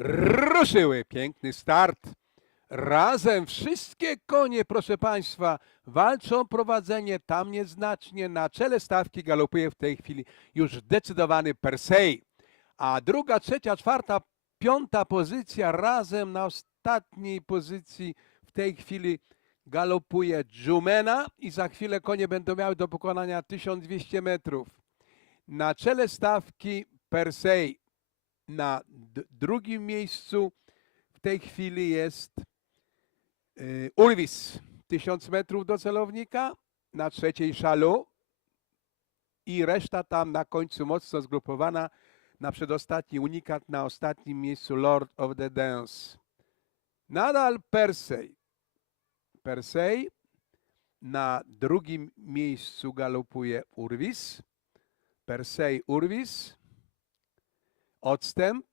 ruszyły. Piękny start. Razem wszystkie konie, proszę Państwa, walczą prowadzenie tam nieznacznie. Na czele stawki galopuje w tej chwili już zdecydowany Persej. A druga, trzecia, czwarta, piąta pozycja razem na ostatniej pozycji w tej chwili galopuje Dżumena i za chwilę konie będą miały do pokonania 1200 metrów. Na czele stawki Persej. Na drugim miejscu w tej chwili jest y, Urwis. 1000 metrów do celownika. Na trzeciej Szalu. I reszta tam na końcu mocno zgrupowana. Na przedostatni unikat, na ostatnim miejscu Lord of the Dance. Nadal Persej. Persej. Na drugim miejscu galopuje Urwis. Persej Urwis. Odstęp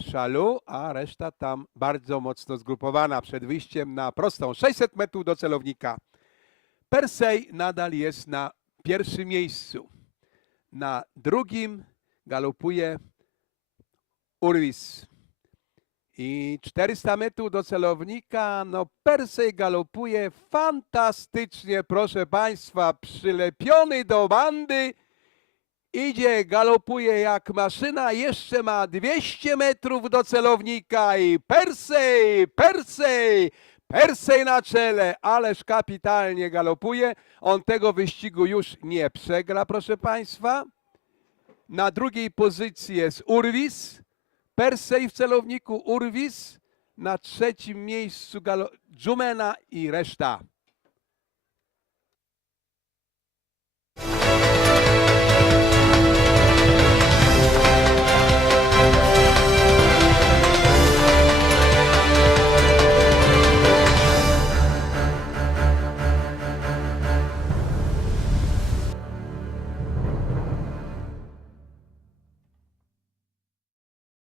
Szalu, a reszta tam bardzo mocno zgrupowana przed wyjściem na prostą 600 metrów do celownika. Persej nadal jest na pierwszym miejscu. Na drugim galopuje Urwis. I 400 metrów do celownika, no Persej galopuje fantastycznie, proszę Państwa, przylepiony do bandy, idzie, galopuje jak maszyna, jeszcze ma 200 metrów do celownika i Persej, Persej, Persej na czele, ależ kapitalnie galopuje, on tego wyścigu już nie przegra, proszę Państwa. Na drugiej pozycji jest Urwis, Persej w celowniku Urwis, na trzecim miejscu Galo- Dżumena i reszta.